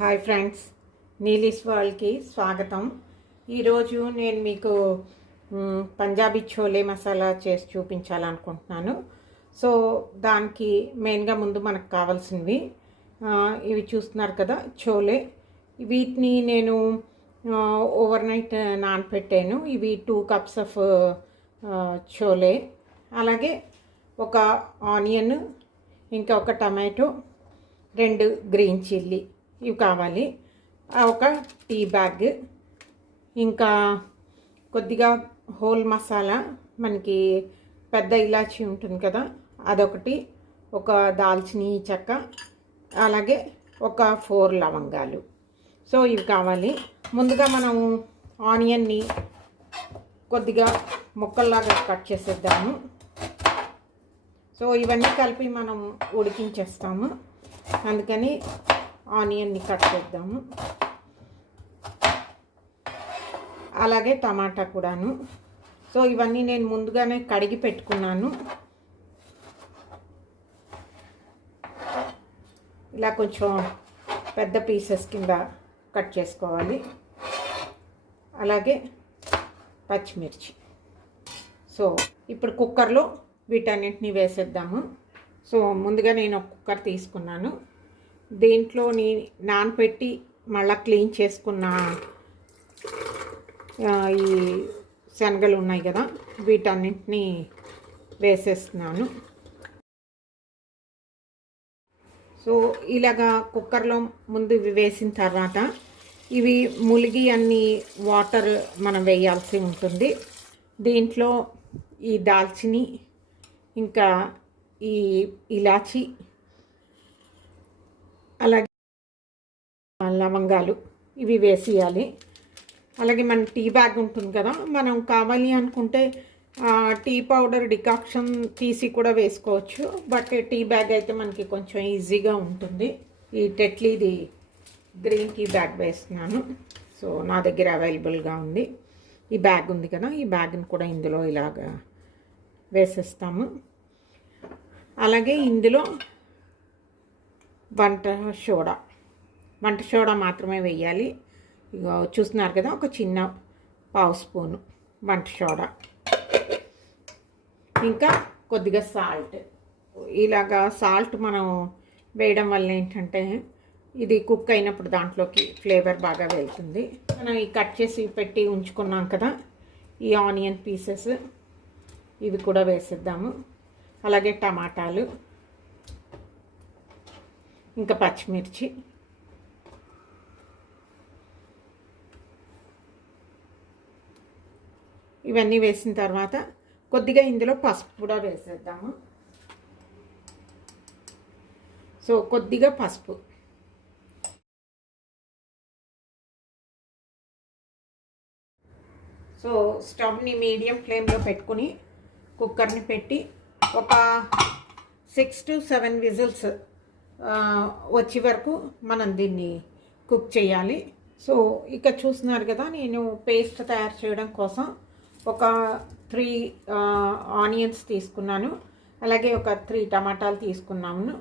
Hi friends, నీలీస్ వరల్డ్కి స్వాగతం. ఈరోజు నేను మీకు పంజాబీ చోలే మసాలా చేసి చూపించాలనుకుంటున్నాను. సో దానికి మెయిన్గా ముందు మనకు కావాల్సినవి ఇవి చూస్తున్నారు కదా, చోలే. వీటిని నేను ఓవర్ నైట్ నానపెట్టాను. ఇవి 2 కప్స్ ఆఫ్ చోలే, అలాగే ఒక ఆనియన్, ఇంకా ఒక టమాటో, 2 గ్రీన్ చిల్లీ ఇవి కావాలి. ఒక టీ బ్యాగ్, ఇంకా కొద్దిగా హోల్ మసాలా, మనకి పెద్ద ఇలాచీ ఉంటుంది కదా అదొకటి, ఒక దాల్చిని చెక్క, అలాగే ఒక 4 లవంగాలు. సో ఇవి కావాలి. ముందుగా మనము ఆనియన్ని కొద్దిగా ముక్కల్లాగా కట్ చేసేద్దాము. సో ఇవన్నీ కలిపి మనం ఉడికించేస్తాము, అందుకని ఆనియన్ని కట్ చేద్దాము. అలాగే టమాటా కూడాను. సో ఇవన్నీ నేను ముందుగానే కడిగి పెట్టుకున్నాను. ఇలా కొంచెం పెద్ద పీసెస్ కింద కట్ చేసుకోవాలి. అలాగే పచ్చిమిర్చి. సో ఇప్పుడు కుక్కర్లో వీటన్నింటినీ వేసేద్దాము. సో ముందుగా నేను ఒక కుక్కర్ తీసుకున్నాను. దీంట్లోని నానపెట్టి మళ్ళీ క్లీన్ చేసుకున్న ఈ శనగలు ఉన్నాయి కదా, వీటన్నింటినీ వేసేస్తున్నాను. సో ఇలాగా కుక్కర్లో ముందు ఇవి వేసిన తర్వాత ఇవి ములిగి అన్ని వాటర్ మనం వేయాల్సి ఉంటుంది. దీంట్లో ఈ దాల్చిని, ఇంకా ఈ ఇలాచి, అలాగే లవంగాలు ఇవి వేసేయాలి. అలాగే మన టీ బ్యాగ్ ఉంటుంది కదా, మనం కావాలి అనుకుంటే టీ పౌడర్ డికాక్షన్ తీసి కూడా వేసుకోవచ్చు. బట్ టీ బ్యాగ్ అయితే మనకి కొంచెం ఈజీగా ఉంటుంది. ఈ టెట్లీది గ్రీన్ టీ బ్యాగ్ వేస్తున్నాను. సో నా దగ్గర అవైలబుల్గా ఉంది. ఈ బ్యాగ్ ఉంది కదా, ఈ బ్యాగ్ని కూడా ఇందులో ఇలాగా వేసేస్తాము. అలాగే ఇందులో వంట సోడా మాత్రమే వేయాలి. ఇక చూస్తున్నారు కదా, ఒక చిన్న పావు స్పూను వంట సోడా, ఇంకా కొద్దిగా సాల్ట్. ఇలాగా సాల్ట్ మనం వేయడం వల్ల ఏంటంటే ఇది కుక్ అయినప్పుడు దాంట్లోకి ఫ్లేవర్ బాగా వెళ్తుంది. మనం ఈ కట్ చేసి పెట్టి ఉంచుకున్నాం కదా ఈ ఆనియన్ పీసెస్, ఇవి కూడా వేసేద్దాము. అలాగే టమాటాలు, ఇంకా పచ్చిమిర్చి, ఇవన్నీ వేసిన తర్వాత కొద్దిగా ఇందులో పసుపు కూడా వేసేద్దాము. సో కొద్దిగా పసుపు. సో స్టవ్ని మీడియం ఫ్లేమ్లో పెట్టుకుని కుక్కర్ని పెట్టి ఒక 6 to 7 విజిల్స్ వచ్చే వరకు మనం దీన్ని కుక్ చేయాలి. సో ఇక చూస్తున్నారు కదా, నేను పేస్ట్ తయారు చేయడం కోసం ఒక 3 ఆనియన్స్ తీసుకున్నాను. అలాగే ఒక 3 టమాటాలు తీసుకున్నాను.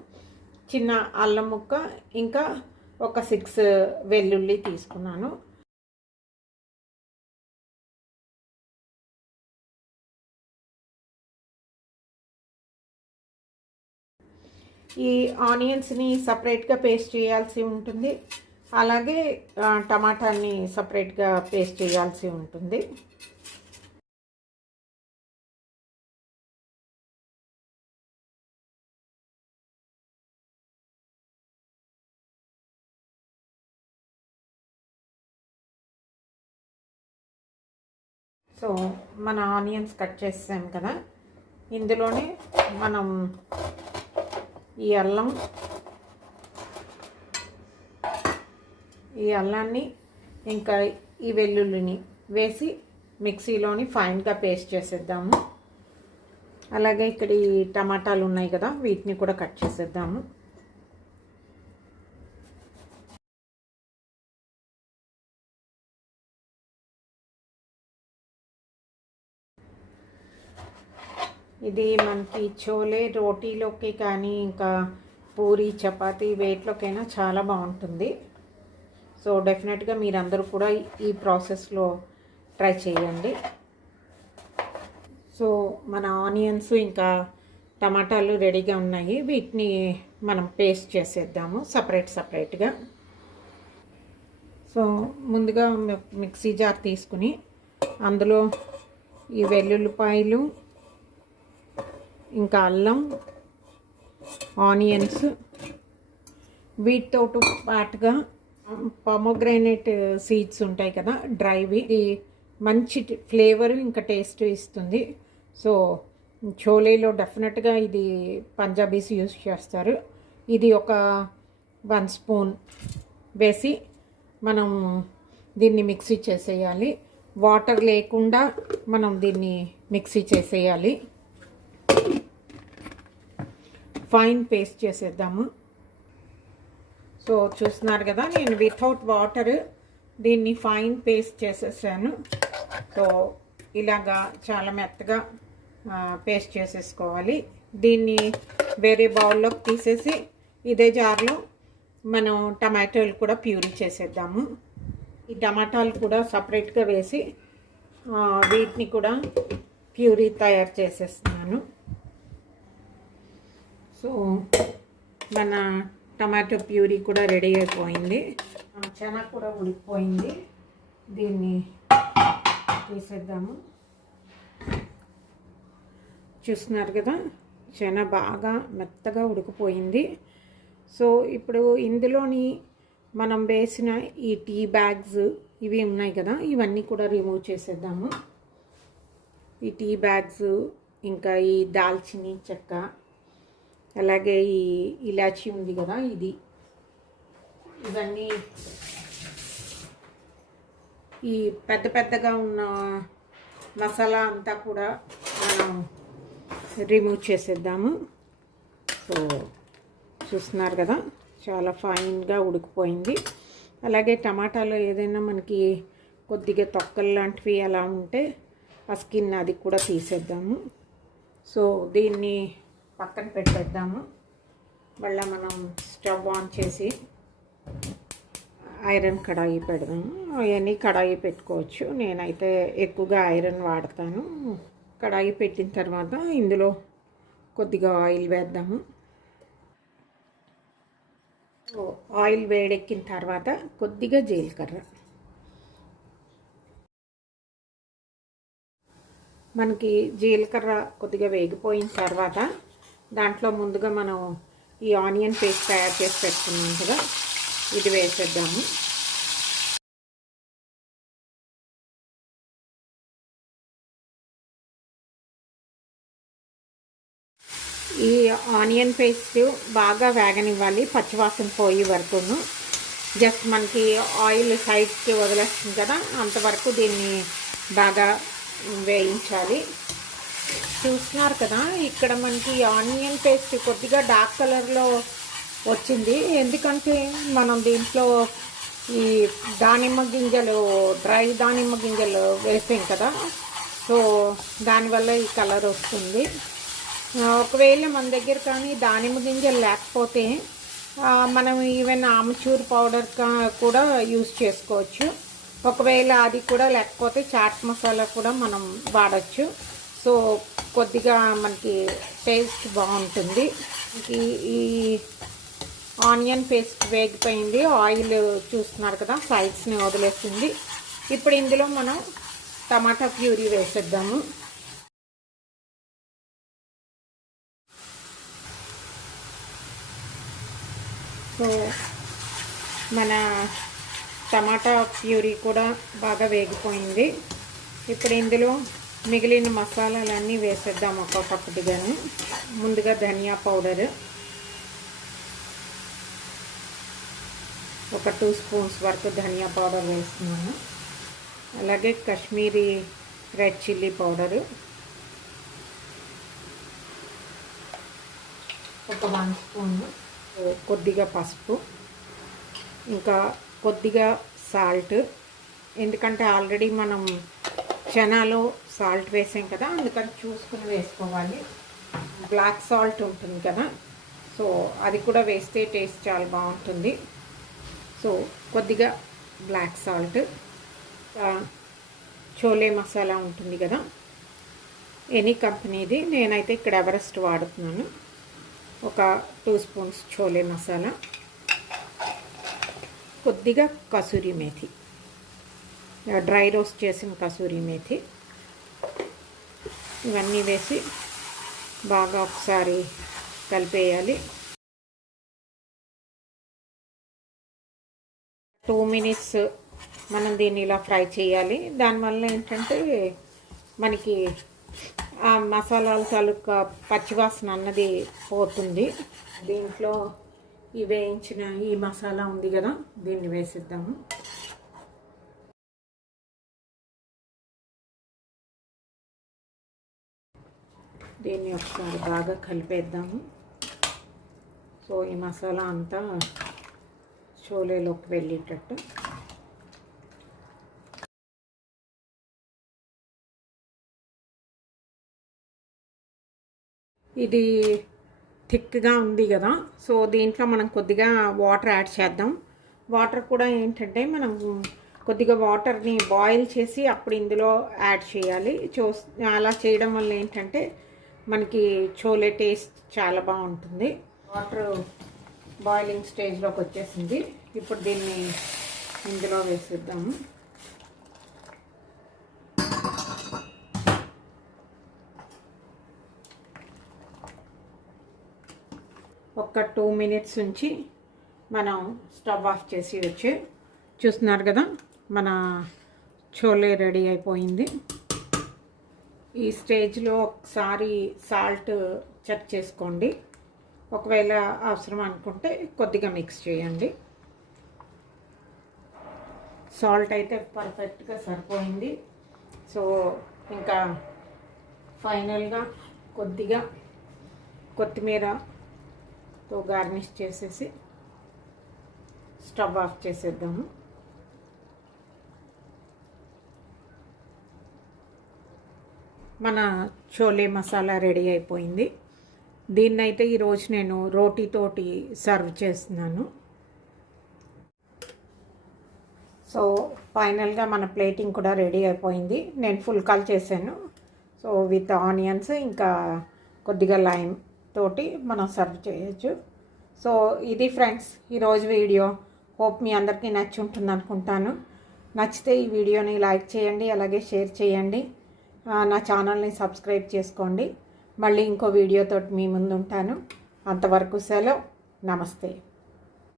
చిన్న అల్లం ముక్క, ఇంకా ఒక 6 వెల్లుల్లి తీసుకున్నాను. ఈ ఆనియన్స్ని సపరేట్గా పేస్ట్ చేయాల్సి ఉంటుంది. అలాగే టమాటాని సపరేట్గా పేస్ట్ చేయాల్సి ఉంటుంది. సో మన ఆనియన్స్ కట్ చేసాం కదా, ఇందులోనే మనం ఈ అల్లాన్ని ఇంకా ఈ వెల్లుల్లిని వేసి మిక్సీలోని ఫైన్గా పేస్ట్ చేసేద్దాము. అలాగే ఇక్కడ ఈ టమాటాలు ఉన్నాయి కదా, వీటిని కూడా కట్ చేసేద్దాము. ఇది మనకి చోలే రోటీలోకి కానీ ఇంకా పూరి చపాతీ వేట్లోకైనా చాలా బాగుంటుంది. సో డెఫినెట్గా మీరందరూ కూడా ఈ ప్రాసెస్లో ట్రై చేయండి. సో మన ఆనియన్స్ ఇంకా టమాటాలు రెడీగా ఉన్నాయి. వీటిని మనం పేస్ట్ చేసేద్దాము సపరేట్గా. సో ముందుగా మిక్సీ జార్ తీసుకుని అందులో ఈ వెల్లుల్లిపాయలు, ఇంకా అల్లం, ఆనియన్స్, వీటితో పాటుగా పొమోగ్రానేట్ సీడ్స్ ఉంటాయి కదా డ్రైవి, ఇది మంచి ఫ్లేవర్ ఇంకా టేస్ట్ ఇస్తుంది. సో చోలేలో డెఫినెట్గా ఇది పంజాబీస్ యూస్ చేస్తారు. ఇది ఒక 1 స్పూన్ వేసి మనం దీన్ని మిక్సీ చేసేయాలి. వాటర్ లేకుండా మనం దీన్ని మిక్సీ చేసేయాలి. ఫైన్ పేస్ట్ చేసేద్దాము. సో చూస్తున్నారు కదా, నేను వితౌట్ వాటర్ దీన్ని ఫైన్ పేస్ట్ చేసేసాను. సో ఇలాగా చాలా మెత్తగా పేస్ట్ చేసేసుకోవాలి. దీన్ని వేరే బౌల్లోకి తీసేసి ఇదే జార్లో మనం టమాటాలు కూడా ప్యూరీ చేసేద్దాము. ఈ టమాటాలు కూడా సపరేట్గా వేసి వీటిని కూడా ప్యూరీ తయారు చేసేస్తున్నాను. సో మన టమాటో ప్యూరీ కూడా రెడీ అయిపోయింది. చెన కూడా ఉడికిపోయింది. దీన్ని తీసేద్దాము. చూస్తున్నారు కదా, చెన బాగా మెత్తగా ఉడికిపోయింది. సో ఇప్పుడు ఇందులోని మనం వేసిన ఈ టీ బ్యాగ్స్ ఇవి ఉన్నాయి కదా, ఇవన్నీ కూడా రిమూవ్ చేసేద్దాము. ఈ టీ బ్యాగ్స్, ఇంకా ఈ దాల్చిని చెక్క, అలాగే ఈ ఇలాచీ ఉంది కదా, ఇవన్నీ ఈ పెద్దగా ఉన్న మసాలా అంతా కూడా మనం రిమూవ్ చేసేద్దాము. సో చూస్తున్నారు కదా, చాలా ఫైన్గా ఉడికిపోయింది. అలాగే టమాటాలో ఏదైనా మనకి కొద్దిగా తొక్కలు లాంటివి అలా ఉంటే ఆ స్కిన్ అది కూడా తీసేద్దాము. సో దీన్ని పక్కన పెట్టేద్దాము. మళ్ళీ మనం స్టవ్ ఆన్ చేసి ఐరన్ కడాయి పెడదాము. అవన్నీ కడాయి పెట్టుకోవచ్చు. నేనైతే ఎక్కువగా ఐరన్ వాడతాను. కడాయి పెట్టిన తర్వాత ఇందులో కొద్దిగా ఆయిల్ వేద్దాము. ఆయిల్ వేడెక్కిన తర్వాత కొద్దిగా జీలకర్ర, మనకి జీలకర్ర కొద్దిగా వేగిపోయిన తర్వాత దాంట్లో ముందుగా మనం ఈ ఆనియన్ పేస్ట్ తయారు చేసి పెట్టుకున్నాం కదా, ఇది వేసేద్దాము. ఈ ఆనియన్ పేస్ట్ బాగా వేగనివ్వాలి, పచ్చివాసన పోయే వరకును. జస్ట్ మనకి ఆయిల్ సైడ్కి వదిలేస్తుంది కదా, అంతవరకు దీన్ని బాగా వేయించాలి. చూస్తున్నారు కదా, ఇక్కడ మనకి ఆనియన్ పేస్ట్ కొద్దిగా డార్క్ కలర్లో వచ్చింది. ఎందుకంటే మనం దీంట్లో ఈ దానిమ్మ గింజలు, డ్రై దానిమ్మ గింజలు వేసాం కదా, సో దానివల్ల ఈ కలర్ వస్తుంది. ఒకవేళ మన దగ్గర కానీ దానిమ్మ గింజలు లేకపోతే మనం ఈవెన్ ఆమచూర్ పౌడర్ కూడా యూజ్ చేసుకోవచ్చు. ఒకవేళ అది కూడా లేకపోతే చాట్ మసాలా కూడా మనం వాడచ్చు. సో కొద్దిగా మనకి టేస్ట్ బాగుంటుంది. ఈ ఆనియన్ పేస్ట్ వేగిపోయింది. ఆయిల్ చూస్తున్నారు కదా, సైడ్స్ని వదిలేస్తుంది. ఇప్పుడు ఇందులో మనం టమాటా ప్యూరీ వేసేద్దాము. సో మన టమాటా ప్యూరీ కూడా బాగా వేగిపోయింది. ఇప్పుడు ఇందులో మిగిలిన మసాలాలన్నీ వేసేద్దాం ఒక్కొక్కటిగాను. ముందుగా ధనియా పౌడర్ ఒక 2 స్పూన్స్ వరకు ధనియా పౌడర్ వేస్తున్నాను. అలాగే కాశ్మీరీ రెడ్ చిల్లీ పౌడరు ఒక 1 స్పూన్, కొద్దిగా పసుపు, ఇంకా కొద్దిగా సాల్ట్. ఎందుకంటే ఆల్రెడీ మనం చనాలో సాల్ట్ వేసాం కదా, అందుకని చూసుకుని వేసుకోవాలి. బ్లాక్ సాల్ట్ ఉంటుంది కదా, సో అది కూడా వేస్తే టేస్ట్ చాలా బాగుంటుంది. సో కొద్దిగా బ్లాక్ సాల్ట్, చోలే మసాలా ఉంటుంది కదా, ఎనీ కంపెనీది, నేనైతే ఇక్కడ ఎవరెస్ట్ వాడుతున్నాను. ఒక 2 స్పూన్స్ చోలే మసాలా, కొద్దిగా కసూరి మేథి, డ్రై రోస్ట్ చేసిన కసూరి మేథి, ఇవన్నీ వేసి బాగా ఒకసారి కలిపేయాలి. 2 మినిట్స్ మనం దీన్ని ఇలా ఫ్రై చేయాలి. దానివల్ల ఏంటంటే మనకి ఆ మసాలాల తాలూకా పచ్చివాసన అన్నది పోతుంది. దీంట్లో ఈ వేయించిన ఈ మసాలా ఉంది కదా, దీన్ని వేసిద్దాము. దీన్ని ఒకసారి బాగా కలిపేద్దాము. సో ఈ మసాలా అంతా చోలేలోకి వెళ్ళేటట్టు. ఇది థిక్గా ఉంది కదా, సో దీంట్లో మనం కొద్దిగా వాటర్ యాడ్ చేద్దాం. వాటర్ కూడా ఏంటంటే మనం కొద్దిగా వాటర్ని బాయిల్ చేసి అప్పుడు ఇందులో యాడ్ చేయాలి. అలా చేయడం వల్ల ఏంటంటే మనకి చోలే టేస్ట్ చాలా బాగుంటుంది. వాటర్ బాయిలింగ్ స్టేజ్లోకి వచ్చేసింది. ఇప్పుడు దీన్ని ఇందులో వేసిద్దాము. ఒక 2 మినిట్స్ ఉంచి మనం స్టవ్ ఆఫ్ చేసి వచ్చి చూస్తున్నారు కదా, మన చోలే రెడీ అయిపోయింది. ఈ స్టేజ్లో ఒకసారి సాల్ట్ చెక్ చేసుకోండి. ఒకవేళ అవసరం అనుకుంటే కొద్దిగా మిక్స్ చేయండి. సాల్ట్ అయితే పర్ఫెక్ట్గా సరిపోయింది. సో ఇంకా ఫైనల్గా కొద్దిగా కొత్తిమీరతో గార్నిష్ చేసేసి స్టవ్ ఆఫ్ చేసేద్దాము. మన చోలే మసాలా రెడీ అయిపోయింది. దీన్నైతే ఈరోజు నేను రోటీతోటి సర్వ్ చేస్తున్నాను. సో ఫైనల్గా మన ప్లేటింగ్ కూడా రెడీ అయిపోయింది. నేను ఫుల్ కాల్ చేశాను. సో విత్ ఆనియన్స్ ఇంకా కొద్దిగా లైమ్ తోటి మనం సర్వ్ చేయొచ్చు. సో ఇది ఫ్రెండ్స్ ఈరోజు వీడియో. హోప్ మీ అందరికీ నచ్చి ఉంటుంది అనుకుంటాను. నచ్చితే ఈ వీడియోని లైక్ చేయండి, అలాగే షేర్ చేయండి. నా ఛానల్ని సబ్స్క్రైబ్ చేసుకోండి. మళ్ళీ ఇంకో వీడియోతో మీ ముందు ఉంటాను. అంతవరకు సెలవు. నమస్తే.